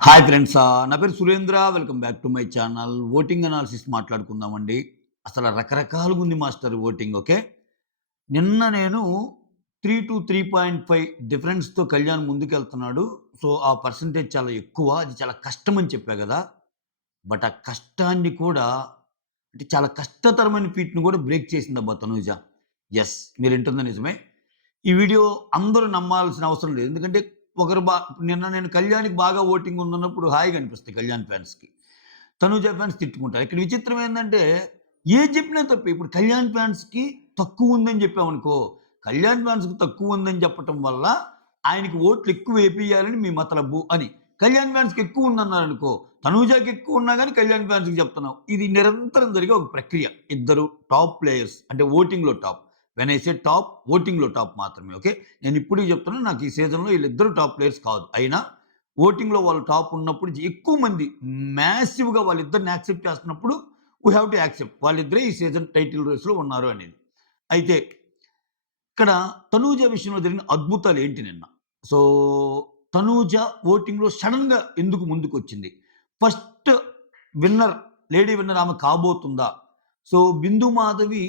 Hi friends. నా పేరు Surendra. Welcome back to my channel. Voting analysis మాట్లాడుకుందామండి. అసలు రకరకాలుగా ఉంది మాస్టర్ ఓటింగ్. ఓకే. నిన్న నేను 3-3.5 డిఫరెన్స్‌తో కళ్యాణ్ ముందుకెళ్తున్నాడు. సో, ఆ పర్సెంటేజ్ చాలా ఎక్కువ. అది చాలా కష్టమని చెప్పా గదా! బట్ ఆ కష్టాన్ని కూడా అంటే చాలా కష్టతరమైన ఫీట్‌ని కూడా బ్రేక్ చేసిందబ్బా తనూజ. యెస్. మీరింటుంది నిజమే. ఈ వీడియో అందరూ నమ్మాల్సిన అవసరం లేదు. ఎందుకంటే ఒకరు నిన్న నేను కళ్యాణ్‌కి బాగా ఓటింగ్ ఉందన్నప్పుడు హాయిగా అనిపిస్తాయి కళ్యాణ్ ఫ్యాన్స్‌కి. తనూజ ఫ్యాన్స్ తిట్టుకుంటారు. ఇక్కడ విచిత్రం ఏందంటే ఏది చెప్పినా తప్పే. ఇప్పుడు కళ్యాణ్ ఫ్యాన్స్‌కి తక్కువుందని చెప్పామనుకో, కళ్యాణ్ ఫ్యాన్స్‌కి తక్కువుందని చెప్పటం వల్ల ఆయనకి ఓట్లు ఎక్కువ ఏపియాలని మీ మతలబు అని. కళ్యాణ్ ఫ్యాన్స్‌కి ఎక్కువుందన్నారనుకో, తనూజకి ఎక్కువున్నా గాని కళ్యాణ్ ఫ్యాన్స్‌కి చెప్తున్నావు. ఇది నిరంతరం జరిగే ఒక ప్రక్రియ. ఇద్దరు టాప్ ప్లేయర్స్ అంటే ఓటింగ్‌లో top. When I say top, ఓటింగ్‌లో టాప్ మాత్రమే. ఓకే. నేను ఇప్పటికి చెప్తున్నా నాకు ఈ సీజన్‌లో వీళ్ళిద్దరూ టాప్ ప్లేయర్స్ కాదు. అయినా ఓటింగ్‌లో వాళ్ళు టాప్ ఉన్నప్పుడు ఎక్కువ మంది మాసివ్‌గా వాళ్ళిద్దరిని యాక్సెప్ట్ చేస్తున్నప్పుడు వీ హావ్ టు యాక్సెప్ట్. వాళ్ళిద్దరే ఈ సీజన్ టైటిల్ రేస్‌లో ఉన్నారు అనేది. అయితే ఇక్కడ తనూజ విషయంలో జరిగిన అద్భుతాలేంటి నిన్న? సో, తనూజ ఓటింగ్‌లో సడెన్‌గా ఎందుకు ముందుకొచ్చింది? ఫస్ట్ విన్నర్, లేడీ విన్నర్ ఆమె కాబోతుందా? సో, బిందు మాధవి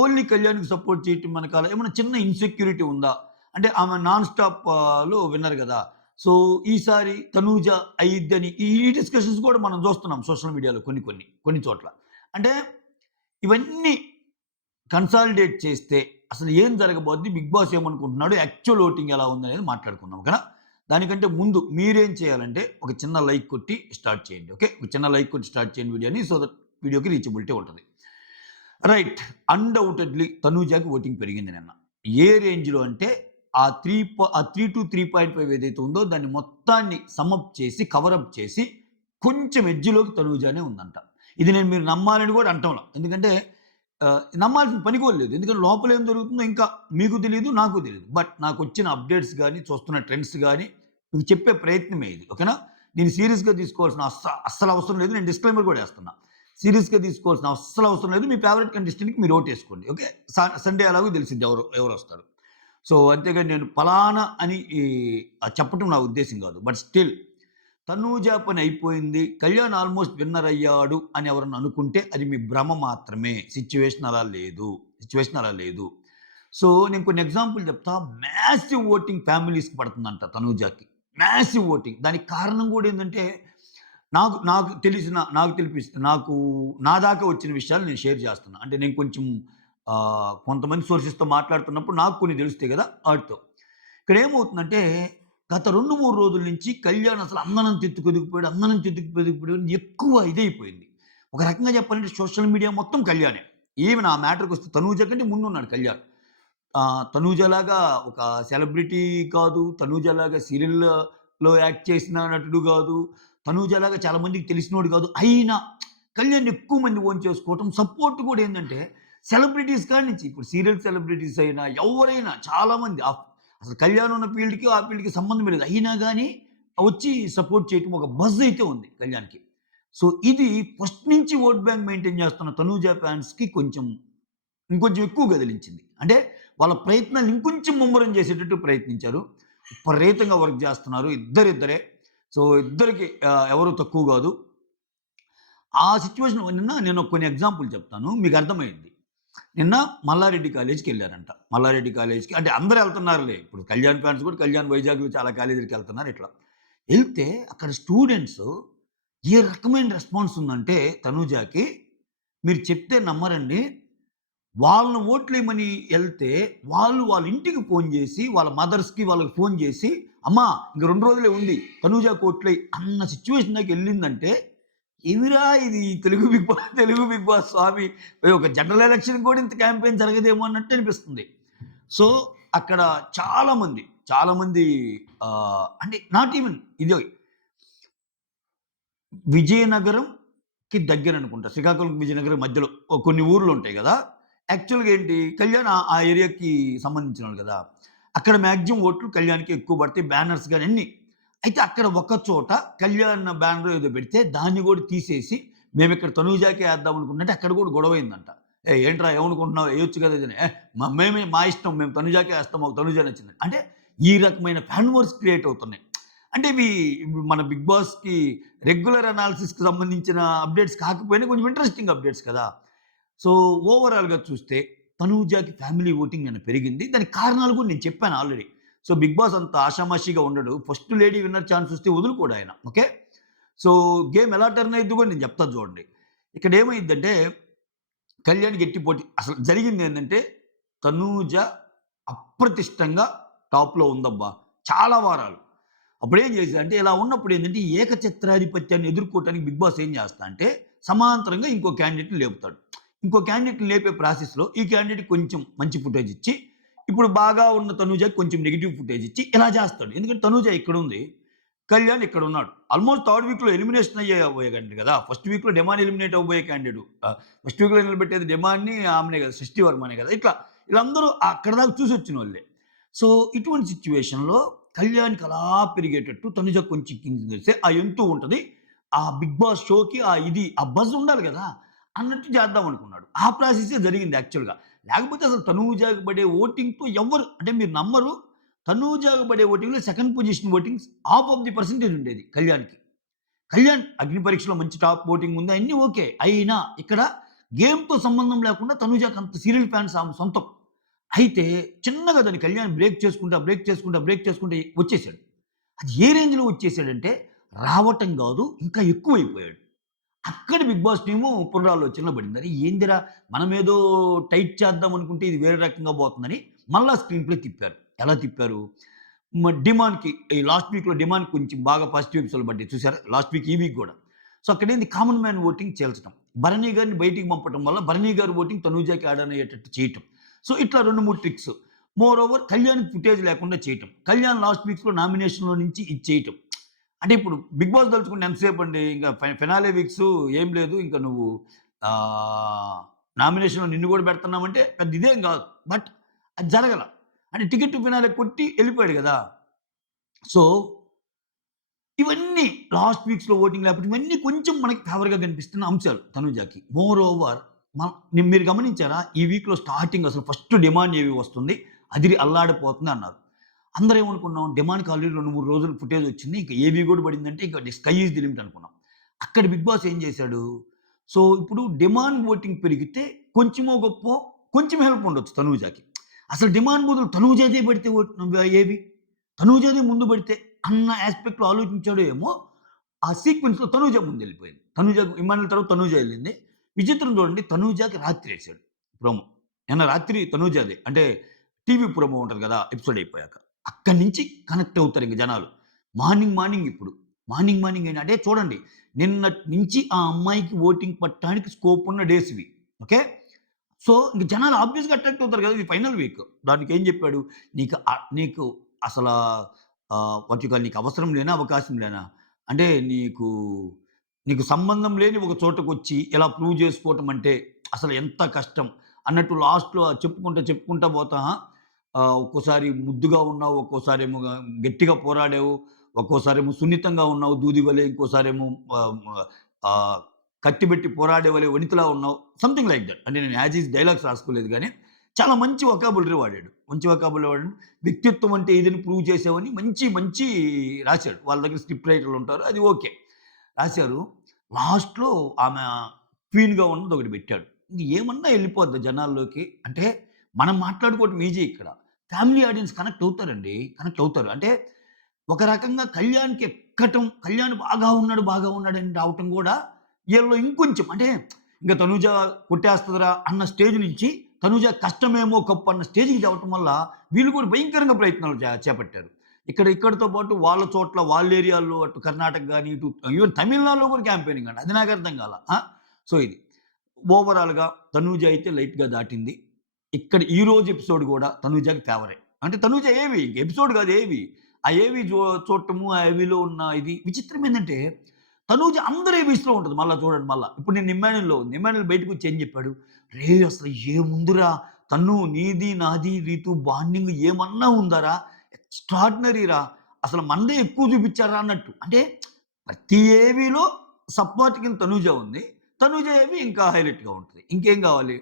ఓన్లీ కళ్యాణ్‌కి సపోర్ట్ చేయటం వెనకాల ఏమైనా చిన్న ఇన్‌సెక్యూరిటీ ఉందా? అంటే ఆమె నాన్ స్టాప్ లో విన్నర్ గదా! సో, ఈసారి తనూజ అయ్యిద్దని ఈ డిస్కషన్స్ కూడా మనం చూస్తున్నాం సోషల్ మీడియాలో కొన్ని చోట్ల. అంటే ఇవన్నీ కన్సాలిడేట్ చేస్తే అసలు ఏం జరగబోద్ది? బిగ్ బాస్ ఏమనుకుంటున్నాడు? యాక్చువల్ ఓటింగ్ ఎలా ఉందనేది మాట్లాడుకుందాం. ఓకేనా? దానికంటే ముందు మీరేం చేయాలంటే ఒక చిన్న లైక్ కొట్టి స్టార్ట్ చేయండి. ఓకే. ఒక చిన్న లైక్ కొట్టి స్టార్ట్ చేయండి వీడియోని. సో దట్ వీడియోకి రీచబిలిటీ ఉంటది. రైట్. అన్‌డౌటెడ్‌లీ తనూజకి ఓటింగ్ పెరిగింది నిన్న. ఏ రేంజ్‌లో అంటే ఆ 3-3.5 ఏదైతే ఉందో దాన్ని మొత్తాన్ని సమ్ చేసి, కవర్ అప్ చేసి కొంచెం ఎడ్జ్‌లోకి తనూజానే ఉందంట. ఇది మీరు నమ్మాలని కూడా అంటంలా. ఎందుకంటే నమ్మాల్సిన పని కూడా లేదు. ఎందుకంటే లోపల ఏం జరుగుతుందో ఇంకా మీకు తెలీదు, నాకు తెలీదు. బట్ నాకొచ్చిన అప్‌డేట్స్ గాని, చూస్తున్న ట్రెండ్స్ గాని మీకు చెప్పే ప్రయత్నమే ఇది. ఓకేనా? దీన్ని సీరియస్‌గా తీసుకోవాల్సిన అస్సలు అవసరం లేదు. నేను డిస్క్లైమర్ కూడా ఏస్తున్నా. సీరియస్‌గా తీసుకోవాల్సిన అస్సలు అవసరం లేదు. మీ ఫేవరెట్ కంటెస్టెంట్‌కి మీరు ఓటేసుకోండి. ఓకే. సండే ఎలాగో తెలిసిద్ది ఎవరొస్తారు. సో, అంతేగాని నేను పలానా అని చెప్పటం నా ఉద్దేశ్యం కాదు. బట్ స్టిల్ తనూజ పని అయిపోయింది. కళ్యాణ్ ఆల్‌మోస్ట్ విన్నర్ అయ్యాడు అని ఎవరన్నా అనుకుంటే అది మీ భ్రమ మాత్రమే. సిట్యుయేషన్ అలా లేదు. సో, నేను కొన్ని ఎగ్జాంపుల్ చెప్తా. మాసివ్ ఓటింగ్ ఫ్యామిలీస్‌కి పడుతుందంట తనూజకి. Massive voting. దానికి కారణం కూడా ఏందంటే నాకు నాకు తెలిసిన నాకు తెలిపిస్ నాకు నా దాకా వచ్చిన విషయాలు నేను షేర్ చేస్తున్నా. అంటే నేను కొంచెం కొంతమంది సోర్సెస్‌తో మాట్లాడుతున్నప్పుడు నాకు కొన్ని తెలుస్తాయి గదా! ఆటితో. ఇక్కడేమవుతుందంటే గత 2, 3 రోజుల నుంచి కళ్యాణ్ అసలు అందనం ఎక్కువ ఇదైపోయింది. ఒక రకంగా చెప్పాలంటే సోషల్ మీడియా మొత్తం కళ్యాణే. ఈవెన్ ఆ మ్యాటర్‌కొస్తే తనూజ కంటే ముందున్నాడు కళ్యాణ్. తనూజలాగా ఒక సెలబ్రిటీ కాదు. తనూజలాగా సీరియల్‌లో యాక్ట్ చేసిన నటుడు గాదు. తనూజలాగా చాలా మందికి తెలిసినోడు గాదు. అయినా కళ్యాణ్‌ని ఎక్కువ మంది ఓన్ చేసుకోవటం, సపోర్ట్ కూడా ఏందంటే సెలబ్రిటీస్ కాడి నుంచి ఇప్పుడు సీరియల్ సెలబ్రిటీస్ అయినా ఎవరైనా చాలామంది అసలు కళ్యాణ్ ఉన్న ఫీల్డ్‌కి, ఆ ఫీల్డ్‌కి సంబంధమే లేదు. అయినా గాని వచ్చి సపోర్ట్ చేయటం ఒక బజ్ అయితే ఉంది కళ్యాణ్‌కి. సో, ఇది ఫస్ట్ నుంచి ఓట్ బ్యాంక్ మెయింటైన్ చేస్తున్న తనూజ ఫ్యాన్స్‌కి ఇంకొంచెం ఎక్కువ కదిలించింది. అంటే వాళ్ళ ప్రయత్నాలు ఇంకొంచెం ముమ్మరం చేసేటట్టు ప్రయత్నించారు. విపరీతంగా వర్క్ చేస్తున్నారు. ఇద్దరిద్దరే. సో, ఇద్దరికి ఎవరు తక్కువ గాదు. ఆ సిట్యుయేషన్ నేను కొన్ని ఎగ్జాంపుల్ చెప్తాను. మీకు అర్థమైద్ది. నిన్న మల్లారెడ్డి కాలేజ్‌కెళ్లారంట. మల్లారెడ్డి కాలేజ్‌కి అంటే అందరూ ఎళ్తున్నారులే. ఇప్పుడు కళ్యాణ్ ఫ్యాన్స్ కూడా కళ్యాణ్ వైజాగ్‌లో చాలా కాలేజీలకెళ్తున్నారు ఇట్లా. ఎళ్తే అక్కడ స్టూడెంట్స్ ఏ రకమైన రెస్పాన్స్ ఉందంటే తనూజకి మీరు చెప్తే నమ్మరండి. వాళ్ళని ఓట్లేయమని ఎళ్తే, వాళ్ళ ఇంటికి ఫోను జేసి, వాళ్ళ మదర్స్‌కి వాళ్ళకి ఫోను జేసి, "అమ్మా ఇంక 2 రోజులే ఉంది. తనూజకి ఓట్లేయి" అన్న సిట్యుయేషన్ దాకెళ్ళిందంటే, ఏమిరా ఇది తెలుగు బిగ్ బాస్ స్వామి ఒక జనరల్ ఎలక్షన్ కూడా ఇంత క్యాంపెయిన్ జరగదేమో అన్నట్టు అనిపిస్తుంది. సో, అక్కడ చాలా మంది అంటే నాట్ ఈవెన్ ఇదే విజయనగరంకి దగ్గరనుకుంటా. శ్రీకాకుళం, విజయనగరం మధ్యలో కొన్ని ఊర్లుంటాయి గదా! యాక్చువల్‌గా ఏంటి కళ్యాణ్ ఆ ఏరియాకి సంబంధించినోళ్ళు గదా! అక్కడ మాక్సిమం ఓట్లు కళ్యాణ్‌కి ఎక్కువ పడతాయి. బ్యానర్స్ గాని అన్నీ. అయితే అక్కడ ఒక చోట కళ్యాణ్ బ్యానర్ ఏదో పెడితే దాన్ని గూడా తీసేసి మేమిక్కడ తనూజాకే ఏద్దాం అనుకుంటుంటే అక్కడ గూడా గొడవయిందంట. ఏంట్రా ఏమనుకుంటున్నావు? ఎయొచ్చు గదా! ఇదని. మా ఇష్టం మేము తనుజాకే ఏస్తాం. మాకు తనుజా నచ్చిందని. అంటే ఈ రకమైన ఫ్యాన్ వార్స్ క్రియేట్ అవుతున్నాయి. అంటే ఇవి మన 'బిగ్ బాస్‌కి' రెగ్యులర్ అనాలిసిస్‌కి సంబంధించిన అప్డేట్స్ కాకపోయినా కొంచెం ఇంట్రెస్టింగ్ అప్డేట్స్ కదా! సో, ఓవరాల్‌గా చూస్తే తనూజాకి ఫ్యామిలీ ఓటింగ్ నిన్న పెరిగింది. దానికి కారణాలు కూడా నేను చెప్పాను ఆల్రెడీ. సో, 'బిగ్ బాస్' అంత ఆషామాషీగా ఉండడు. ఫస్ట్ లేడీ విన్నర్ ఛాన్స్ వస్తే వదులుకోడు ఆయన. ఓకే. సో, గేమ్ ఎలా టర్న్ అయ్యిద్దో కూడా నేను చెప్తాను చూడండి. ఇక్కడ ఏమైద్దంటే కళ్యాణ్ గట్టి పోటీ అసలు జరిగిందేందంటే తనూజ అప్రతిష్టంగా టాప్‌లో ఉందబ్బా! చాలా వారాలు. అప్పుడేం చేశాడంటే ఇలా ఉన్నప్పుడు ఏందంటే ఈ ఏకఛత్రాధిపత్యాన్ని ఎదుర్కోవటానికి 'బిగ్ బాస్' ఏం చేస్తా అంటే సమాంతరంగా ఇంకో క్యాండిడేట్‌ని లేపుతాడు. ఇంకో క్యాండిడేట్‌ని లేపే ప్రాసెస్‌లో ఈ క్యాండిడేట్‌కి కొంచెం మంచి ఫుటేజ్ ఇచ్చి, ఇప్పుడు బాగా ఉన్న తనూజకి కొంచెం నెగెటివ్ ఫుటేజ్ ఇచ్చి ఇలా చేస్తాడు. ఎందుకంటే తనూజ ఇక్కడుంది. కళ్యాణ్ ఇక్కడున్నాడు. ఆల్మోస్ట్ థర్డ్ వీక్‌లో ఎలిమినేషన్ అయ్యే కదా! ఫస్ట్ వీక్‌లో డెమాన్ ఎలిమినేట్ అవ్వబోయే క్యాండిడేట్. ఫస్ట్ వీక్‌లో నిలబెట్టేది డెమాన్‌ని ఆమెనే కదా! సృష్టి వర్మనే కదా! ఇట్లా వీళ్ళందరూ అక్కడి దాకా చూసొచ్చినోళ్ళే. సో, ఇటువంటి సిట్యుయేషన్‌లో కళ్యాణ్‌కి అలా పెరిగేటట్టు తనుజ కొంచెం కిందకి దిగితే ఆ ఎంతు ఉంటది. ఆ 'బిగ్ బాస్' షోకి ఆ బజ్ ఉండాలి గదా! అన్నట్టు చేద్దాం అనుకున్నాడు. ఆ ప్రాసెసే జరిగింది యాక్చువల్‌గా. లేకపోతే అసలు తనూజాకి పడే ఓటింగ్‌తో ఎవ్వరు అంటే మీరు నమ్మరు. తనూజాకి పడే ఓటింగ్‌లో second position votings half of the percentage ఉండేది కళ్యాణ్‌కి. కళ్యాణ్ అగ్ని పరీక్షలో మంచి టాప్ ఓటింగ్ ఉంది. అన్నీ ఓకే. అయినా ఇక్కడ గేమ్‌తో సంబంధం లేకుండా తనూజకి అంత సీరియల్ ఫ్యాన్స్ ఆమె సొంతం. అయితే చిన్నగా దాన్ని కళ్యాణ్ బ్రేక్ చేసుకుంటా వచ్చేసాడు. అది ఏ రేంజ్‌లో వచ్చేసాడంటే రావటం గాదు, ఇంకా ఎక్కువైపోయాడు. అక్కడ 'బిగ్ బాస్' టీము పునరాలోచనలో పడింది. అరే! ఏందిరా మనమేదో టైట్ చేద్దాం అనుకుంటే ఇది వేరే రకంగా పోతుందని మళ్ళా స్క్రీన్ ప్లే తిప్పారు. ఎలా తిప్పారు? డిమాండ్‌కి ఈ లాస్ట్ వీక్‌లో డిమాండ్‌కి కొంచెం బాగా పాజిటివ్ ఎపిసోడ్‌లు పడ్డాయి చూసారా? లాస్ట్ వీక్, ఈ వీక్ గూడా. సో, అక్కడేంది కామన్ మ్యాన్ ఓటింగ్ చేల్చటం. భరణి గారిని బయటికి పంపటం వల్ల భరణి గారి ఓటింగ్ తనూజాకి యాడ్ ఆన్ అయ్యేటట్టు చేయటం. సో, ఇట్లా 2, 3 ట్రిక్స్. మోర్ ఓవర్ కళ్యాణ్‌కి ఫుటేజ్ లేకుండా చేయటం. కళ్యాణ్ లాస్ట్ వీక్స్‌లో నామినేషన్‌లో నుంచి ఇది చేయటం. అంటే ఇప్పుడు 'బిగ్ బాస్' తలుచుకుంటే ఎంతసేపండి? ఇంక ఫినాలే వీక్సు ఏం లేదు. ఇంక నువ్వు ఆహ్, నామినేషన్‌లో నిన్ను గూడా పెడుతున్నామంటే పెద్ద ఇదేం గాదు. బట్ అది జరగల. అంటే టికెట్ టు ఫినాలే కొట్టి ఎళ్ళిపోయాడు గదా! సో, ఇవన్నీ లాస్ట్ వీక్స్‌లో ఓటింగ్ లేకపోతే ఇవన్నీ కొంచెం మనకి ఫేవర్‌గా కనిపిస్తున్న అంశాలు తనూజకి. మోర్ ఓవర్ మీరు గమనించారా? ఈ వీక్‌లో స్టార్టింగ్ అసలు ఫస్ట్ డిమాండ్ ఏవి వస్తుంది. అదిరి అల్లాడిపోతుంది అన్నారు. అందరం ఏమనుకున్నాం డిమాండ్‌కి ఆల్రెడీ 2, 3 రోజులు ఫుటేజ్ వచ్చింది. ఇంక ఏవి గూడా పడిందంటే ఇంక స్కై ఈజ్ ది లిమిట్ అనుకున్నాం. అక్కడ 'బిగ్ బాస్' ఏం చేశాడు? సో, ఇప్పుడు డిమాండ్ ఓటింగ్ పెరిగితే కొంచెమో గొప్పో కొంచెం హెల్ప్ ఉండొచ్చు తనూజకి. అసలు డిమాండ్ బదులు తనూజదే పెడితే ఏవి? తనూజదే ముందు పెడితే అన్న యాస్పెక్ట్‌లో ఆలోచించాడో ఏమో! ఆ సీక్వెన్స్‌లో తనూజ ముందెళ్ళిపోయింది. తనూజ ఇమ్మానుయేల్ తర్వాత తనూజ ఎళ్ళింది. విచిత్రం చూడండి తనూజకి రాత్రేసాడు ప్రోమో. నిన్న రాత్రి తనూజాదే. అంటే టీవీ ప్రోమో ఉంటది కదా! ఎపిసోడ్ అయిపోయాక. అక్కడి నుంచి కనెక్ట్ అవుతారు ఇంక జనాలు. మార్నింగ్ ఇప్పుడు. మార్నింగ్ ఏంటంటే చూడండి నిన్నటి నుంచి ఆ అమ్మాయికి ఓటింగ్ పట్టడానికి స్కోప్ ఉన్న డేస్ ఇవి. ఓకే. సో, ఇంక జనాలు ఆబ్వియస్‌గా అట్రాక్ట్ అవుతారు కదా! ఇది ఫైనల్ వీక్. దానికేం చెప్పాడు? నీకు అసలా వాట్ యూ కాల్ నీకు అవసరం లేనా? అవకాశం లేనా? అంటే నీకు సంబంధం లేని ఒక చోటకొచ్చి ఇలా ప్రూవ్ చేసుకోవటం అంటే అసలు ఎంత కష్టం అన్నట్టు లాస్ట్‌లో చెప్పుకుంటా పోతా ఒక్కోసారి ముద్దుగా ఉన్నావు, ఒక్కోసారేమో గట్టిగా పోరాడావు, ఒక్కోసారేమో సున్నితంగా ఉన్నావు దూది వలె, ఇంకోసారేమో ఆహ్, ఆహ్, కత్తిబెట్టి పోరాడేవలే వనితలా ఉన్నావు. Something like that. అంటే నేను యాజ్ ఈజ్ డైలాగ్స్ రాసుకోలేదు గానీ, చాలా మంచి వొకాబులరీ వాడాడు. మంచి వొకాబులరీ వాడాడు. వ్యక్తిత్వం అంటే ఇదని ప్రూవ్ చేసావని మంచి రాశాడు. వాళ్ళ దగ్గర స్క్రిప్ట్ రైటర్లుంటారు. అది ఓకే. రాశారు. లాస్ట్‌లో ఆమె క్వీన్‌గా ఉన్నదొకటి పెట్టాడు. ఇంక ఏమన్నా ఎళ్ళిపోద్దా జనాల్లోకి? అంటే మనం మాట్లాడుకోవటం ఈజీ ఇక్కడ. ఫ్యామిలీ ఆడియన్స్ కనెక్ట్ అవుతారండి. కనెక్ట్ అవుతారు. అంటే ఒక రకంగా కళ్యాణ్‌కి ఎక్కటం, కళ్యాణ్ బాగా ఉన్నాడని రావటం గూడా ఈళ్ళలో ఇంకొంచెం అంటే ఇంక తనూజ కొట్టేస్తదిరా అన్న స్టేజ్ నుంచి తనూజ కష్టమేమో కప్పు అన్న స్టేజ్‌కి తేవటం వల్ల వీళ్ళు కూడా భయంకరంగా ప్రయత్నాలు చేపట్టారు. ఇక్కడితో పాటు వాళ్ళ చోట్ల వాళ్ళ ఏరియాల్లో అటు కర్ణాటక గాని, ఇటు ఈవెన్ తమిళనాడులో కూడా క్యాంపెయినింగ్ అంట. అది నాకు అర్థం కాల. సో, ఇది. ఓవరాల్‌గా తనూజ అయితే లైట్‌గా దాటింది. ఇక్కడ ఈరోజు ఎపిసోడ్ గూడా తనూజకి ఫేవరే. అంటే తనూజ ఏవి ఎపిసోడ్ కాదు ఏవి. ఆ ఏవి చూడటము, ఆ ఏవిలో ఉన్న ఇది విచిత్రం ఏందంటే తనూజ అందరి ఏవీస్‌లో ఉంటది మళ్ళా చూడండి మళ్ళా. ఇప్పుడు నేను 'ఇమ్మాన్యూల్‌లో ఉంది. 'ఇమ్మాన్యూల్' బయటకొచ్చి ఏం చెప్పాడు? "రేయ్! అసలు ఏముందిరా తను నీది, నాది, రీతు బాండింగ్ ఏమన్నా ఉందారా? ఎక్స్‌ట్రార్డినరీరా! అసలు మనదే ఎక్కువ చూపిచ్చారురా" అన్నట్టు. అంటే ప్రతి ఏవీలో సపోర్ట్ కింద తనూజ ఉంది. తనూజ ఏవి ఇంకా హైలైట్‌గా ఉంటది. ఇంకేం కావాలి?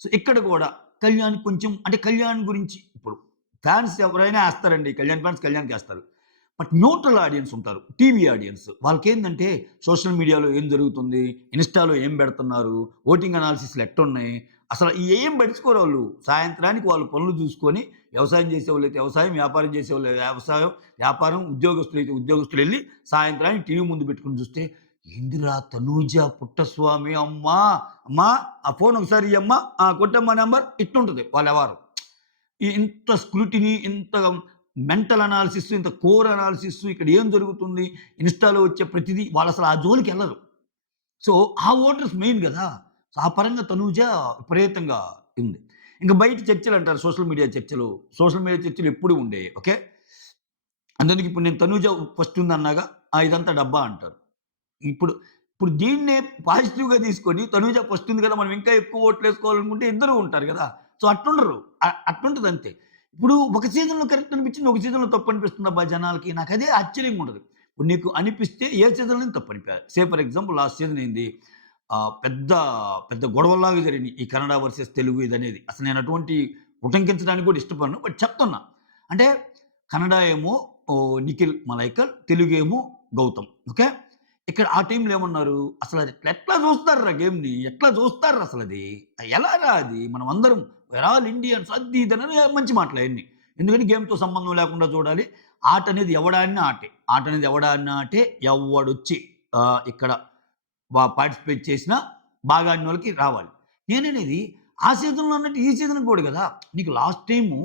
సో, ఇక్కడ కూడా కళ్యాణ్ కొంచెం అంటే కళ్యాణ్ గురించి ఇప్పుడు ఫ్యాన్స్ ఎవరైనా ఏస్తారండి. కళ్యాణ్ ఫ్యాన్స్ కళ్యాణ్‌కేస్తారు. బట్ న్యూట్రల్ ఆడియన్స్ ఉంటారు. TV audience. వాళ్ళకేందంటే సోషల్ మీడియాలో ఏం జరుగుతుంది? ఇన్‌స్టాలో ఏం పెడుతున్నారు? ఓటింగ్ అనాలిసిస్‌లు ఎట్టున్నాయి? అసలు ఏం పట్టించుకోరు వాళ్ళు. సాయంత్రానికి వాళ్ళు పనులు చూసుకొని వ్యవసాయం చేసేవాళ్ళైతే వ్యవసాయం, వ్యాపారం చేసేవాళ్ళు వ్యవసాయం, వ్యాపారం, ఉద్యోగస్తులైతే ఉద్యోగస్తులెళ్లి సాయంత్రానికి టీవీ ముందు పెట్టుకొని చూస్తే, ఏందిరా తనూజ, పుట్టస్వామి అమ్మా! అమ్మా ఆ ఫోన్ ఒకసారి ఇయ్యమ్మా. ఆ! కొట్టమ్మా నంబర్ ఇట్లుంటది వాళ్ళ వ్యవహారం. ఇంత స్క్రూటినీ, ఇంత మెంటల్ అనాలిసిస్, ఇంత కోర్ అనాలిసిస్ ఇక్కడ ఏం జరుగుతుంది? ఇన్‌స్టాలో వచ్చే ప్రతిదీ వాళ్ళసలు ఆ జోలికెళ్ళరు. సో, ఆ ఓటర్స్ మెయిన్ గదా! సో, ఆ పరంగా తనూజ విపరీతంగా ఉంది. ఇంక బయట చర్చలంటారు సోషల్ మీడియా చర్చలు. సోషల్ మీడియా చర్చలు ఎప్పుడూ ఉండేయే. ఓకే. అందుకే ఇప్పుడు నేను తనూజ ఫస్ట్ ఉందన్నాగా, ఆ! ఇదంతా డబ్బా అంటారు. ఇప్పుడు ఇప్పుడు దీన్నే పాజిటివ్‌గా తీసుకొని తనూజ ఫస్ట్ ఉంది కదా! మనం ఇంకా ఎక్కువ ఓట్లేసుకోవాలనుకుంటే ఇద్దరు ఉంటారు గదా! సో, అట్లుండరు. అట్లుంటదంతే. ఇప్పుడు ఒక సీజన్‌లో కరెక్ట్ అనిపించింది. ఒక సీజన్‌లో తప్పు అనిపిస్తుందబ్బా జనాలకి. నాకదే ఆశ్చర్యంగా ఉంటది. ఇప్పుడు నీకు అనిపిస్తే ఏ సీజన్‌లోని తప్పు అనిపియాలి. ఫర్ ఎగ్జాంపుల్ లాస్ట్ సీజన్ ఏంది? పెద్ద పెద్ద గొడవల్లాగా జరిగినియి. ఈ కన్నడ వర్సెస్ తెలుగు ఇదనేది. అసలు నేను అటువంటి ఉటంకించడానికి కూడా ఇష్టపడను. బట్ చెప్తున్నా. అంటే కన్నడ ఏమో నిఖిల్ మలైకల్, తెలుగేమో గౌతమ్. ఓకే. ఇక్కడ ఆ టీమ్‌లో ఏమన్నారు? అసలది ఎట్లా చూస్తార్రా గేమ్‌ని? ఎట్లా చూస్తార్రా అసలది? ఎలారా అది? మనమందరం వేర్ ఆల్ ఇండియన్స్ అది ఇది అని మంచి మాటలు అయన్నీ. ఎందుకంటే గేమ్‌తో సంబంధం లేకుండా చూడాలి. ఆట అనేది ఎవడాడినా ఆటే. ఆట అనేది ఎవడాడినా ఆటే. ఎవ్వడొచ్చి ఇక్కడ పార్టిసిపేట్ చేసినా బాగా ఆడినోళ్ళకి రావాలి. నేననేది ఆ సీజన్‌లో అన్నట్టు ఈ సీజన్‌కి కూడా గదా! నీకు లాస్ట్ టైము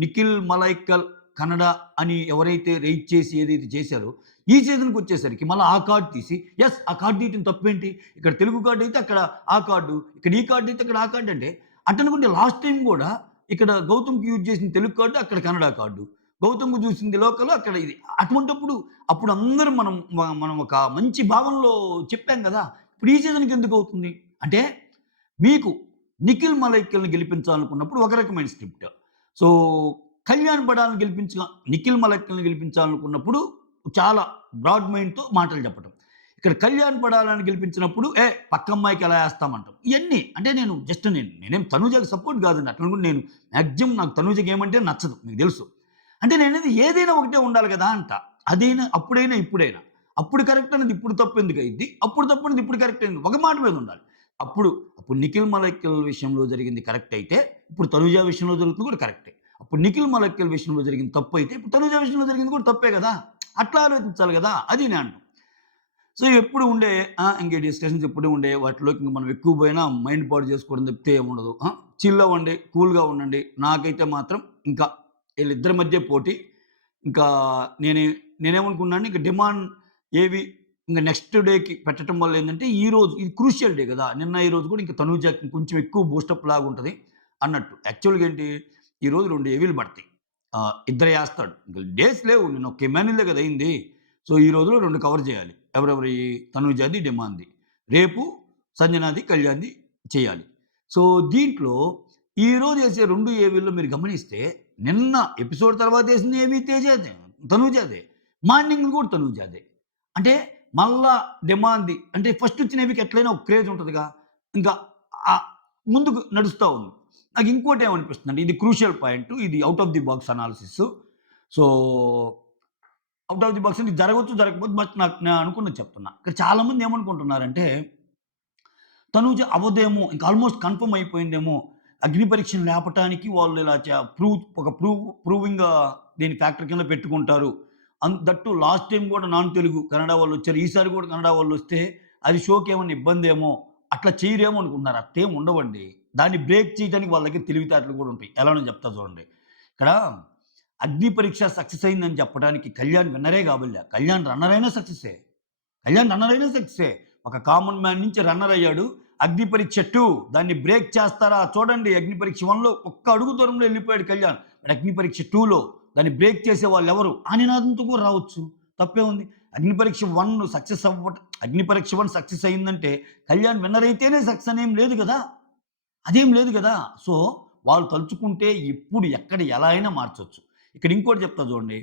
నిఖిల్ మలైక్కల్ కన్నడ అని ఎవరైతే రైట్ చేసి ఏదైతే చేశారో, ఈ సీజన్‌కొచ్చేసరికి మళ్ళా ఆ కార్డ్ తీసి యెస్. ఆ కార్డ్ తీయటం తప్పేంటి? ఇక్కడ తెలుగు కార్డ్ అయితే అక్కడ ఆ కార్డు, ఇక్కడ ఈ కార్డ్ అయితే అక్కడ ఆ కార్డ్ అంటే, అట్టనుకుంటే లాస్ట్ టైమ్ గూడా ఇక్కడ గౌతమ్‌కి యూజ్ చేసిన తెలుగు కార్డ్, అక్కడ కన్నడ కార్డు. గౌతమ్‌కి చూసింది లోకల్ అక్కడ ఇది. అటువంటప్పుడు అప్పుడు అందరం మనం ఒక మంచి భావనలో చెప్పాం గదా! ఇప్పుడు ఈ సీజన్‌కి ఎందుకవుతుంది? అంటే మీకు నిఖిల్ మలైక్కల్ని గెలిపించాలనుకున్నప్పుడు ఒక రకమైన స్క్రిప్ట్. సో, కళ్యాణ్ బడాల్ని నిఖిల్ మలైక్కల్ని గెలిపించాలనుకున్నప్పుడు చాలా బ్రాడ్ మైండ్‌తో మాటలు చెప్పటం. ఇక్కడ కళ్యాణ్ బడాలని గెలిపించినప్పుడు పక్కమ్మాయికి ఎలా ఏస్తామంటాం. ఇయన్నీ అంటే నేనేం తనూజకి సపోర్ట్ కాదండి. అట్లనుకుంటే నేను మాక్సిమం నాకు తనూజ గేమ్ అంటే నచ్చదు. మీకు తెలుసు. అంటే నేననేది ఏదైనా ఒకటే ఉండాలి గదా! అంట. అదైనా అప్పుడైనా, ఇప్పుడైనా. అప్పుడు కరెక్ట్ అనేది ఇప్పుడు తప్పెందుకయిద్ది? అప్పుడు తప్పనేది ఇప్పుడు కరెక్ట్ అయింది. ఒక మాట మీద ఉండాలి. అప్పుడు, అప్పుడు నిఖిల్ మలైక్కల్ విషయంలో జరిగింది కరెక్ట్ అయితే, ఇప్పుడు తనుజ విషయంలో జరుగుతుంది కూడా కరెక్టే. అప్పుడు నిఖిల్ మలైక్కల్ విషయంలో జరిగింది తప్పైతే, ఇప్పుడు తనుజ విషయంలో జరిగింది కూడా తప్పే గదా! అట్లా ఆలోచించాలి గదా! అది నేను అంటాం. సో, ఎప్పుడు ఉండే ఇంక డిస్కషన్స్ ఎప్పుడు ఉండే వాటిలోకి ఇంక మనం ఎక్కువ పోయినా మైండ్ పాడు చేసుకోవడం తప్పితే ఏముండదు. చిల్ అవ్వండి, కూల్‌గా ఉండండి. నాకైతే మాత్రం ఇంకా ఈళ్ళిద్దరి మధ్య పోటీ. ఇంకా నేనే నేనేమనుకున్నానంటే ఇంక డిమాండ్ ఏవి ఇంక నెక్స్ట్ డేకి పెట్టడం వల్ల ఏందంటే, ఈరోజు ఇది క్రూషియల్ డే గదా! నిన్న, ఈరోజు కూడా ఇంక తనూజకి కొంచెం ఎక్కువ బూస్టప్ లాగుంటది అన్నట్టు. యాక్చువల్‌గా ఏంటి, ఈరోజు 2 ఏవీలు పడతాయి. ఇద్దరు ఏస్తాడు. ఇంక డేస్ లేవు. నిన్న ఒక్క ఇమాన్యుయలే గదా అయింది. సో, ఈ రోజులో 2 కవర్ చేయాలి. ఎవరెవరియి? తనూజది, డిమాండ్‌ది. రేపు సంజనాది, కళ్యాణ్‌ది చేయాలి. సో, దీంట్లో ఈరోజు ఏసే 2 ఏవీల్లో మీరు గమనిస్తే, నిన్న ఎపిసోడ్ తర్వాత ఏసింది ఏవి తేజదే, తనూజదే. మార్నింగ్ కూడా తనూజదే. అంటే మళ్ళా డిమాండ్‌ది అంటే ఫస్ట్ వచ్చిన ఏవికి ఎట్లైనా ఒక క్రేజ్ ఉంటదిగా. ఇంకా ముందుకు నడుస్తా ఉంది. నాకు ఇంకోటి ఏమనిపిస్తుందంటే ఇది క్రూషియల్ పాయింట్. ఇది out of the box analysis. So, out of the box అంటే జరగొచ్చు, జరగకపోవచ్చు. బట్ నేను అనుకున్నది చెప్తున్నా. ఇక్కడ చాలామంది ఏమనుకుంటున్నారంటే, తనూజ అవ్వదేమో, ఇంక ఆల్‌మోస్ట్ కన్ఫర్మ్ అయిపోయిందేమో. అగ్ని పరీక్షను లేపటానికి వాళ్ళు ఇలా ప్రూవింగ్ దీని ఫ్యాక్టర్ కింద పెట్టుకుంటారు. దట్ టూ లాస్ట్ టైమ్ కూడా నాన్ తెలుగు కన్నడ వాళ్ళొచ్చారు. ఈసారి కూడా కన్నడ వాళ్ళొస్తే అది షోకేమన్నా ఇబ్బందేమో, అట్లా చేయరేమో అనుకుంటున్నారు. అట్లేం ఉండవండి. దాన్ని బ్రేక్ చేయడానికి వాళ్ళ దగ్గర తెలివితేటలు కూడా ఉంటాయి. ఎలానో చెప్తా చూడండి. ఇక్కడ అగ్ని పరీక్ష సక్సెస్ అయిందని చెప్పడానికి కళ్యాణ్ విన్నరే కాబల్లా. కళ్యాణ్ రన్నర్ అయినా సక్సెస్సే. కళ్యాణ్ రన్నర్ అయినా సక్సెసే. ఒక కామన్ మ్యాన్ నుంచి రన్నర్ అయ్యాడు. అగ్ని పరీక్ష 2 దాన్ని బ్రేక్ చేస్తారా? చూడండి అగ్ని పరీక్ష 1లో ఒక్క అడుగు దూరంలో ఎళ్ళిపోయాడు కళ్యాణ్. బట్ అగ్ని పరీక్ష 2లో దాన్ని బ్రేక్ చేసేవాళ్ళెవరు? ఆ నినాదంతో కూడా రావచ్చు. తప్పేముంది? అగ్ని పరీక్ష 1 సక్సెస్ అగ్ని పరీక్ష 1 సక్సెస్ అయిందంటే కళ్యాణ్ విన్నర్ అయితేనే సక్సెస్ అనేం లేదు గదా! అదేం లేదు గదా! సో, వాళ్ళు తలుచుకుంటే ఎప్పుడు, ఎక్కడ, ఎలా అయినా మార్చొచ్చు. ఇక్కడ ఇంకోటి చెప్తా చూడండి.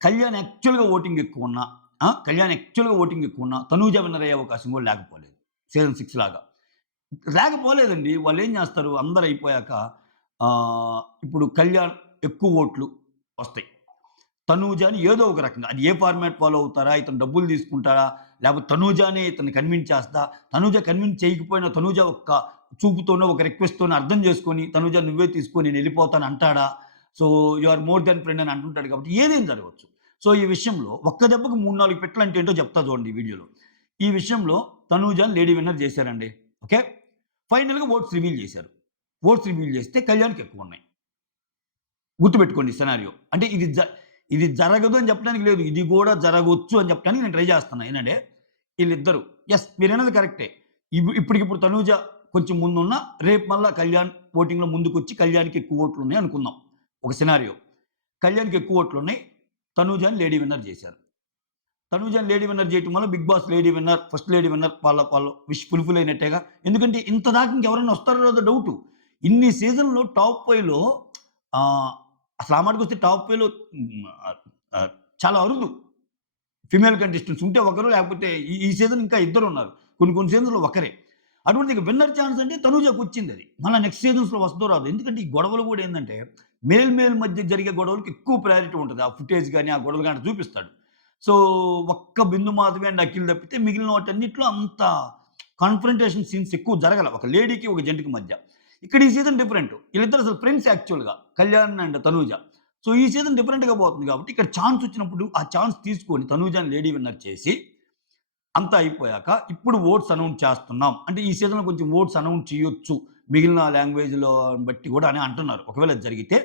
కళ్యాణ్ యాక్చువల్‌గా ఓటింగ్ ఎక్కువున్నా కళ్యాణ్ యాక్చువల్‌గా ఓటింగ్ ఎక్కువున్నా తనూజ విన్నర్ అయ్యే అవకాశం కూడా లేకపోలేదు. సీజన్ 6 లాగా. లేకపోలేదండి. వాళ్ళేం జేస్తారు అందరూ అయిపోయాక ఇప్పుడు కళ్యాణ్ ఎక్కువ ఓట్లు వస్తాయి. తనూజాని ఏదో ఒక రకంగా అది ఏ ఫార్మాట్ ఫాలో అవుతారా? ఇతను డబ్బులు తీసుకుంటాడా? లేకపోతే తనూజానే ఇతన్ని కన్విన్స్ చేస్తదా? తనూజ కన్విన్స్ చేయకపోయినా తనూజ ఒక్క చూపుతోనో, ఒక రిక్వెస్ట్‌తోనో అర్థం చేసుకొని, తనూజ నువ్వే తీసుకో నేనెళ్ళిపోతాను అంటాడా? So, you are more than friend అని అంటుంటాడు కాబట్టి ఏదైనా జరగవచ్చు. సో, ఈ విషయంలో ఒక్క దెబ్బకు 3, 4 పెట్టలంటే ఏంటో చెప్తా చూడండి ఈ వీడియోలో. ఈ విషయంలో తనూజాని లేడీ విన్నర్ చేశారండి. ఓకే. ఫైనల్‌గా ఓట్స్ రివీల్ చేశారు. ఓట్స్ రివీల్ చేస్తే కళ్యాణ్‌కి ఎక్కువున్నాయి. గుర్తుపెట్టుకోండి సినారియో. అంటే ఇది జరగదు అని చెప్పడానికి లేదు. ఇది గూడా జరగొచ్చు అని చెప్పడానికి నేను ట్రై చేస్తున్నా. ఏంటంటే ఈళ్ళిద్దరు మీరన్నది కరెక్టే. ఇప్పటికిప్పుడు తనూజ కొంచెం ముందున్నా, రేపు మళ్ళా కళ్యాణ్ ఓటింగ్‌లో ముందుకొచ్చి కళ్యాణ్‌కి ఎక్కువ ఓట్లున్నాయి అనుకుందాం. ఒక సినారియో. కళ్యాణ్‌కి ఎక్కువ ఓట్లున్నాయి. తనూజని లేడీ విన్నర్ చేశారు. తనూజని లేడీ విన్నర్ చేయటం వల్ల 'Bigg Boss' lady winner, first lady winner వాళ్ళ విష్ ఫుల్‌ఫిల్ అయినట్టేగా. ఎందుకంటే ఇంత దాకా ఇంకెవరైనా వస్తారో రాదో డౌటు. ఇన్ని సీజన్‌లో టాప్ 5లో ఆహ్, అసలు ఆ మాటకొస్తే టాప్ 5లో ఆహ్, చాలా అరుదు. ఫీమేల్ కంటెస్టెంట్స్ ఉంటే ఒకరు లేకపోతే ఈ సీజన్ ఇంకా ఇద్దరున్నారు. కొన్ని సీజన్స్‌లో ఒకరే. అటువంటిది ఇక విన్నర్ ఛాన్స్ అంటే తనూజకొచ్చిందది. మళ్ళా నెక్స్ట్ సీజన్స్‌లో వస్తదో రాదో. ఎందుకంటే ఈ గొడవలు గూడా ఏందంటే మేల్ మధ్య జరిగే గొడవలకి ఎక్కువ ప్రయారిటీ ఉంటది. ఆ ఫుటేజ్ గాని, ఆ గొడవలు గాని చూపిస్తాడు. సో, ఒక్క బిందు మాధవి అండ్ అఖిల్ తప్పితే మిగిలిన వాటన్నిటిలో అంత కాన్ఫ్రంటేషన్ సీన్స్ ఎక్కువ జరగల. ఒక లేడీకి, ఒక జెంట్‌కి మధ్య. ఇక్కడ ఈ సీజన్ డిఫరెంట్. ఈళ్ళిద్దరు అసలు ఫ్రెండ్స్ యాక్చువల్‌గా. కళ్యాణ్ అండ్ తనూజ. సో, ఈ సీజన్ డిఫరెంట్‌గా పోతుంది కాబట్టి ఇక్కడ ఛాన్స్ వచ్చినప్పుడు ఆ ఛాన్స్ తీసుకొని తనూజని లేడీ విన్నర్ చేసి అంతా అయిపోయాక ఇప్పుడు ఓట్స్ అనౌన్స్ చేస్తున్నాం. అంటే ఈ సీజన్‌లో కొంచెం ఓట్స్ అనౌన్స్ చేయొచ్చు. మిగిలిన లాంగ్వేజ్‌లో బట్టి గూడా అని అంటున్నారు. ఒకవేళ అది జరిగితే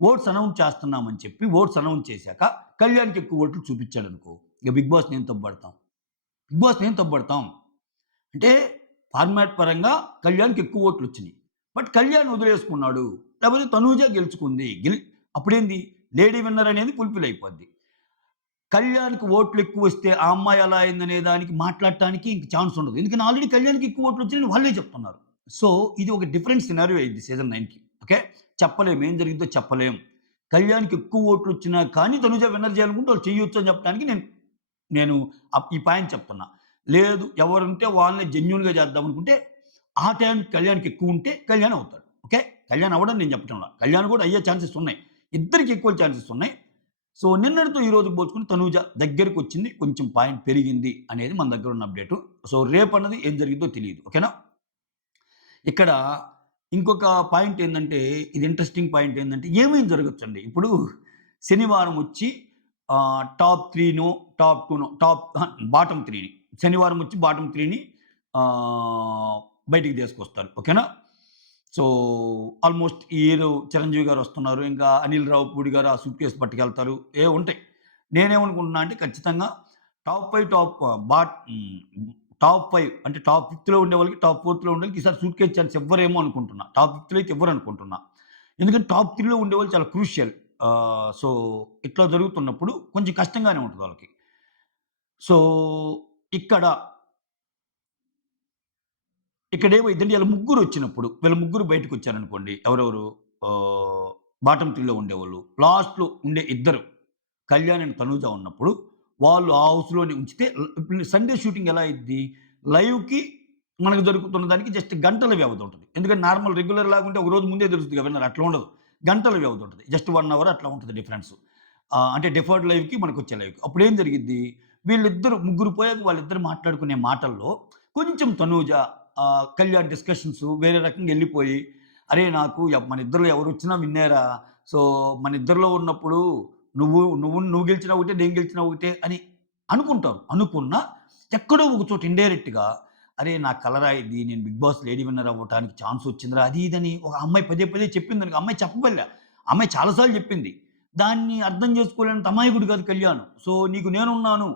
ఓట్స్ అనౌన్స్ చేస్తున్నామని చెప్పి ఓట్స్ అనౌన్స్ చేశాక కళ్యాణ్‌కి ఎక్కువ ఓట్లు చూపించాడనుకో, ఇక 'బిగ్ బాస్‌ని ఏం తప్పుపడతాం? 'బిగ్ బాస్‌ని ఏం తప్పుపడతాం? అంటే ఫార్మాట్ పరంగా కళ్యాణ్‌కి ఎక్కువ ఓట్లొచ్చినియి. బట్ కళ్యాణ్ వదిలేసుకున్నాడు. లేకపోతే తనూజ గెలుచుకుంది. అప్పుడేంది లేడీ విన్నర్ అనేది ఫుల్‌ఫిల్ అయిపోద్ది. కళ్యాణ్‌కి ఓట్లెక్కువొస్తే ఆ అమ్మాయి అలా అయిందనే దానికి మాట్లాడటానికి ఇంక ఛాన్స్ ఉండదు. ఎందుకని ఆల్రెడీ కళ్యాణ్‌కి ఎక్కువ ఓట్లొచ్చినాయని వాళ్ళే చెప్తున్నారు. సో, ఇది ఒక డిఫరెంట్ సినారియో అయ్యిద్ది సీజన్ 9కి. ఓకే. చెప్పలేం. ఏం జరిగిద్దో చెప్పలేం. కళ్యాణ్‌కి ఎక్కువ ఓట్లొచ్చినా కానీ తనుజ విన్నర్ చేయాలనుకుంటే వాళ్ళు చేయొచ్చు అని చెప్పడానికి నేను నేను ఈ పాయింట్ చెప్తున్నా. లేదు ఎవరుంటే వాళ్ళని జెన్యూన్‌గా చేద్దామనుకుంటే ఆ టైం కళ్యాణ్‌కి ఎక్కువుంటే కళ్యాణ్ అవుతాడు. ఓకే. కళ్యాణ్ అవ్వడని నేను చెప్పటంలా. కళ్యాణ్ కూడా అయ్యే ఛాన్సెస్ ఉన్నాయి. ఇద్దరికి ఈక్వల్ ఛాన్సెస్ ఉన్నాయి. సో, నిన్నటితో ఈ రోజుకి పోల్చుకుంటే తనూజ దగ్గరికొచ్చింది. కొంచెం పాయింట్ పెరిగింది అనేది మన దగ్గరున్న అప్డేటు. సో, రేపన్నది ఏం జరిగిద్దో తెలీదు. ఓకేనా? ఇక్కడ ఇంకొక పాయింట్ ఏందంటే, ఇది ఇంట్రెస్టింగ్ పాయింట్ ఏందంటే, ఏమైనా జరగొచ్చండి. ఇప్పుడు శనివారం వచ్చి టాప్ 3నో, టాప్ 2నో బాటమ్ 3ని శనివారం వచ్చి బాటమ్ 3ని బయటికి తీసుకొస్తారు. ఓకేనా? సో, ఆల్‌మోస్ట్ ఈ ఇయర్ చిరంజీవి గారొస్తున్నారు. ఇంకా అనిల్ రావిపూడి గారు ఆ సూట్‌కేస్ పట్టుకెళ్తారు. ఉంటాయి. నేనేమనుకుంటున్నా అంటే ఖచ్చితంగా టాప్ 5 టాప్ 5 అంటే టాప్ 5లో ఉండేవాళ్ళకి, టాప్ 4లో ఉండేవాళ్ళకి ఈసారి సూట్‌కేస్ ఛాన్స్ ఇవ్వరేమో అనుకుంటున్నా. టాప్ 5లో అయితే ఇవ్వరనుకుంటున్నా. ఎందుకంటే టాప్ 3లో ఉండేవాళ్ళు చాలా క్రూషియల్. సో, ఇట్లా జరుగుతున్నప్పుడు కొంచెం కష్టంగానే ఉంటది వాళ్ళకి. సో, ఇక్కడ ఇక్కడేమైద్దంటే వీళ్ళ ముగ్గురు బయటకొచ్చారనుకోండి. ఎవరెవరు ఆహ్, బాటమ్ 3లో ఉండేవాళ్ళు. లాస్ట్‌లో ఉండే ఇద్దరు కళ్యాణ్ అండ్ తనూజ ఉన్నప్పుడు వాళ్ళు ఆ హౌస్‌లోనే ఉంచితే ఇప్పుడు సండే షూటింగ్ ఎలా అయిద్ది? లైవ్‌కి మనకు జరుగుతున్న దానికి జస్ట్ గంటల వ్యవధి ఉంటది. ఎందుకంటే నార్మల్ రెగ్యులర్ లాగుంటే ఒక రోజు ముందే తెలుస్తది విన్నర్ అట్లా ఉండదు. గంటల వ్యవధి ఉంటది. జస్ట్ 1 అవర్ అట్లా ఉంటది డిఫరెన్స్. అంటే డిఫర్డ్ లైవ్‌కి మనకొచ్చే లైవ్‌కి. అప్పుడేం జరిగిద్ది? ముగ్గురు పోయాక వాళ్ళిద్దరు మాట్లాడుకునే మాటల్లో కొంచెం తనూజ కళ్యాణ్ డిస్కషన్స్ వేరే రకంగా ఎళ్ళిపోయి, "అరే! నాకు మన ఇద్దరిలో ఎవరొచ్చినా విన్నేరా. సో, మన ఇద్దరిలో ఉన్నప్పుడు నువ్వు గెలిచినా ఒకటే, నేను గెలిచినా ఒకటే" అని అనుకుంటారు. అనుకున్నా ఎక్కడో ఒక చోట ఇండైరెక్ట్‌గా "అరే! నా కలరా ఇది. నేను 'బిగ్ బాస్' లేడీ విన్నర్ అవ్వటానికి ఛాన్స్ వచ్చిందిరా" అది ఇదని ఒక అమ్మాయి పదే చెప్పిందనుకో. అమ్మాయి చెప్పబల్లే. అమ్మాయి చాలా సార్లు చెప్పింది. దాన్ని అర్థం చేసుకోలేనంత అమాయకుడు కాదు కళ్యాణ్. సో, నీకు నేనున్నాను.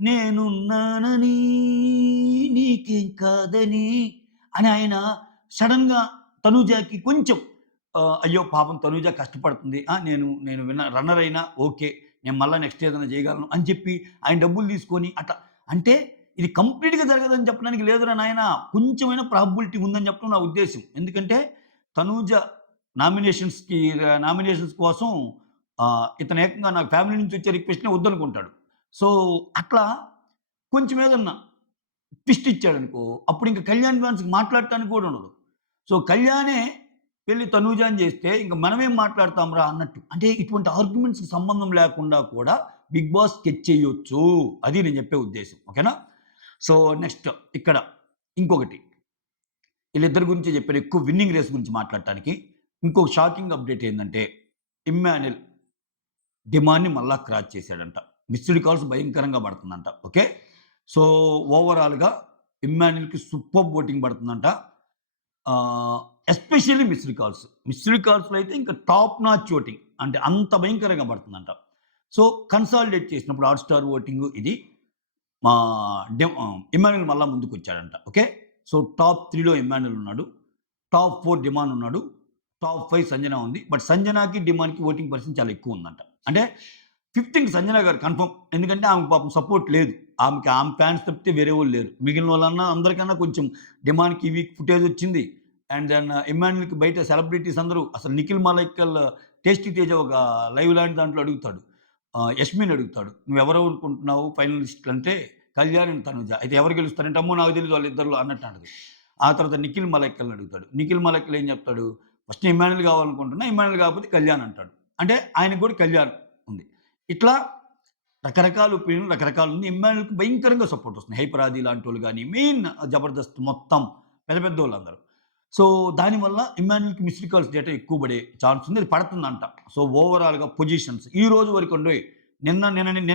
నేనున్నానని నీకేం కాదని అని ఆయన సడెన్‌గా తనూజకి కొంచెం అయ్యో! పాపం తనూజ కష్టపడుతుంది. నేను రన్నర్ అయినా ఓకే. నేను మళ్ళా నెక్స్ట్ ఏదైనా చేయగలను అని చెప్పి ఆయన డబ్బులు తీసుకొని అట్లా అంటే ఇది కంప్లీట్‌గా జరగదని చెప్పడానికి లేదురా నాయనా! కొంచెమైనా ప్రాబబిలిటీ ఉందని చెప్పడం నా ఉద్దేశ్యం. ఎందుకంటే తనూజ నామినేషన్స్ కోసం ఇతను ఏకంగా నాకు ఫ్యామిలీ నుంచి వచ్చే రిక్వెస్ట్‌నే వద్దనుకుంటాడు. సో, అట్లా కొంచెం ఏదన్నా ట్విస్ట్ ఇచ్చాడనుకో, అప్పుడింక కళ్యాణ్ ఫ్యాన్స్‌కి మాట్లాడటానికి కూడా ఉండదు. సో, కళ్యాణే పెళ్లి తనూజ అని చేస్తే ఇంక మనమేం మాట్లాడతాంరా అన్నట్టు. అంటే ఇటువంటి ఆర్గ్యుమెంట్స్‌కి సంబంధం లేకుండా కూడా బిగ్ బాస్ స్కెచ్ చేయొచ్చు. అది నేను చెప్పే ఉద్దేశ్యం. ఓకేనా? సో, నెక్స్ట్ ఇక్కడ ఇంకొకటి. ఈళ్ళిద్దరి గురించి చెప్పాను. ఎక్కువ విన్నింగ్ రేస్ గురించి మాట్లాడటానికి. ఇంకో షాకింగ్ అప్డేట్ ఏందంటే, ఇమ్మాన్యుల్ డిమాండ్‌ని మళ్ళా క్రాస్ చేశాడంట. మిస్డ్ కాల్స్ భయంకరంగా పడుతుందంట. ఓకే. సో, ఓవరాల్‌గా ఇమ్మాన్యుల్‌కి సూపర్బ్ ఓటింగ్ పడుతుందంట. Especially missed calls. మిస్డ్ కాల్స్‌లో అయితే ఇంకా టాప్ నాచ్ ఓటింగ్. అంటే అంత భయంకరంగా పడుతుందంట. సో, కన్సాలిడేట్ చేసినప్పుడు హాట్‌స్టార్ ఓటింగు ఇది. మా ఇమ్మాన్యుల్ మళ్ళా ముందుకొచ్చాడంట. ఓకే. సో, టాప్ 3లో ఇమ్మాన్యుల్ ఉన్నాడు. టాప్ 4 డిమాన్ ఉన్నాడు. టాప్ 5 సంజన ఉంది. బట్ సంజనాకి, డిమాన్‌కి ఓటింగ్ పర్సెంట్ చాలా ఎక్కువ ఉందంట. అంటే 5థ్ ఇంక సంజన గారు కన్ఫర్మ్. ఎందుకంటే ఆమెకు పాపం సపోర్ట్ లేదు. ఆమె ఫ్యాన్స్ తప్పితే వేరే వాళ్ళు లేరు. మిగిలిన వాళ్ళన్నా అందరికన్నా కొంచెం డిమాన్‌కి ఈ వీక్ ఫుటేజ్ వచ్చింది. అండ్ దెన్ ఇమ్మాన్యుల్‌కి బయట సెలబ్రిటీస్ అందరూ అసలు నిఖిల్ మలైక్కల్, టేస్టీ తేజ ఒక లైవ్ లాంటి దాంట్లో అడుగుతాడు. యష్మిని అడుగుతాడు. "నువ్వెవరు అనుకుంటున్నావు ఫైనలిస్టులు" అంటే కళ్యాణ్ అండ్ తనుజ. అయితే ఎవరు గెలుస్తారంటే, "అమ్మో! నాకు తెలీదు వాళ్ళిద్దరిలో" అన్నట్టు అంటది. ఆ తర్వాత నిఖిల్ మలైక్కల్‌ని అడుగుతాడు. నిఖిల్ మలైక్కల్ ఏం చెప్తాడు? "First Emmanuel కావాలనుకుంటున్నా. ఇమ్మాన్యుల్ కాకపోతే కళ్యాణ్" అంటాడు. అంటే ఆయనకి కూడా కళ్యాణ్ ఉంది. ఇట్లా రకరకాల ఒపీనియన్‌లు రకరకాలుంది. ఇమ్మాన్యుల్‌కి భయంకరంగా సపోర్ట్ వస్తుంది. హైపర్ ఆది లాంటోళ్ళు గాని, మెయిన్ జబర్దస్త్ మొత్తం పెద్ద పెద్దోళ్ళందరూ. సో, దానివల్ల ఇమ్మాన్యుల్‌కి మిస్డ్ కాల్స్ డేటా ఎక్కువ పడే ఛాన్స్ ఉంది. అది పడుతుందంట. సో, ఓవరాల్‌గా పొజిషన్స్ ఈ రోజు వరకుండోయ్ నిన్న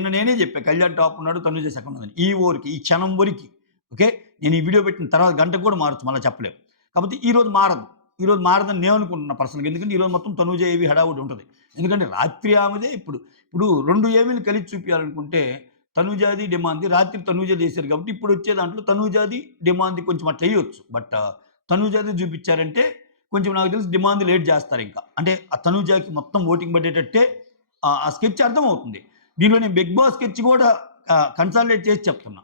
నేనే చెప్పా. కళ్యాణ్ టాప్ ఉన్నాడు. తనుజ సెకండ్ ఉందని. ఈ ఓవర్‌కి, ఈ క్షణం వరకి. ఓకే. నేను ఈ వీడియో పెట్టిన తర్వాత గంటకు కూడా మారొచ్చు. మళ్ళా చెప్పలేం. కాపోతే ఈరోజు మారదు. ఈరోజు మారదని నేను అనుకుంటున్నా పర్సనల్‌గా. ఎందుకంటే ఈరోజు మొత్తం తనుజ ఏవి హడావుడి ఉంటది. ఎందుకంటే రాత్రి ఆమెదే ఇప్పుడు 2 ఏమీలు కలిసి చూపియాలనుకుంటే తనూజాది, డిమాండ్‌ది రాత్రి తనూజ చేశారు కాబట్టి ఇప్పుడొచ్చే దాంట్లో తనూజాది, డిమాండ్‌ది కొంచెం అట్లా ఎయొచ్చు. బట్ తనూజాది చూపిచ్చారంటే కొంచెం నాకు తెలిసి డిమాండ్‌ది లేట్ చేస్తారింక. అంటే ఆ తనూజాకి మొత్తం ఓటింగ్ పడేటట్టే ఆ స్కెచ్ అర్థమవుతుంది. దీనిలో నేను 'బిగ్ బాస్' స్కెచ్ కూడా కన్సాలిడేట్ చేసి చెప్తున్నా.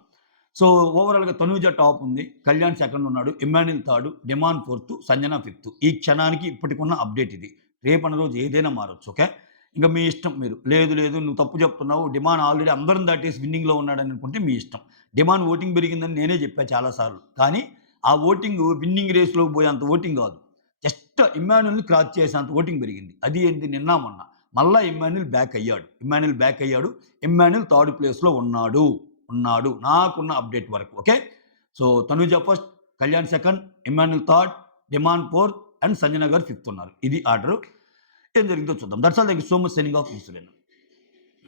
సో, ఓవరాల్‌గా తనూజ టాప్ ఉంది. కళ్యాణ్ సెకండ్ ఉన్నాడు. Emmanuel third, demand fourth, Sanjana fifth. ఈ క్షణానికి ఇప్పటికున్న అప్డేట్ ఇది. రేపటి రోజు ఏదైనా మారొచ్చు. ఓకే. ఇంక మీ ఇష్టం మీరు. లేదు నువ్వు తప్పు చెప్తున్నావు. డిమాండ్ ఆల్రెడీ అందరిని దాటేసి విన్నింగ్‌లో ఉన్నాడని అనుకుంటే మీ ఇష్టం. డిమాండ్ ఓటింగ్ పెరిగిందని నేనే చెప్పా చాలా సార్లు. కానీ ఆ ఓటింగు విన్నింగ్ రేస్‌లోకి పోయేంత ఓటింగ్ కాదు. జస్ట్ ఇమ్మాన్యుల్‌ని క్రాస్ చేసేంత ఓటింగ్ పెరిగింది. అది ఏంది నిన్న మొన్న. మళ్ళా ఇమ్మాన్యుల్ బ్యాక్ అయ్యాడు. ఇమ్మాన్యుల్ థర్డ్ ప్లేస్‌లో ఉన్నాడు. నాకున్న అప్డేట్ వరకు. Okay. So, Tanuja first, Kalyan second, Emmanuel third, demand fourth and Sanjana గారు ఫిఫ్త్ ఉన్నారు. ఇది ఆర్డరు. ఏం జరిగిందో చూద్దాం. That's all. Thank you so much. Signing off.